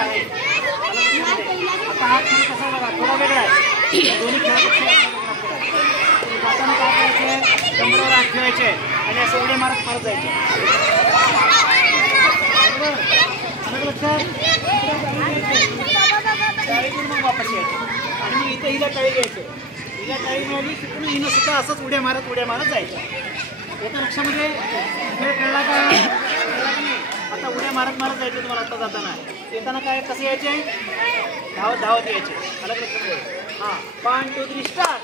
आहे. आता हा खेळ कसा बघा थोडा वेगळा आहे. दोन्ही खेळापेक्षा जाताना काय करायचे, कमरेवर हात ठेवायचे आणि असं उड्या मारत मारत जायचे. लक्षात टाळीतून मग वापस यायचे आणि मग इथं हिला टाळी घ्यायचे. हिला टाळी मिळाली तिकडून हिनं सुद्धा असंच उड्या मारत जायचं. याच्या लक्षामध्ये खेळ खेळला का? आता उड्या मारत जायचे तुम्हाला आता जाताना. येताना काय कसं यायचे, धावत यायचे. अलग लक्षात. हां 1 2 3 start.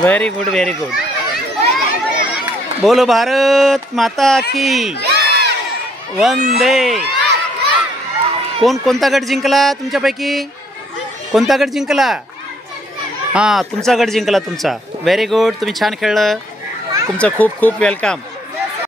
Very good very good. बोलो भारत माता की वंदे. कोणता गट जिंकला तुमच्यापैकी? कोणता गट जिंकला? हां तुमचा गट जिंकला तुमचा. Very good. तुम्ही छान खेळलं. तुमचं खूप खूप वेलकम.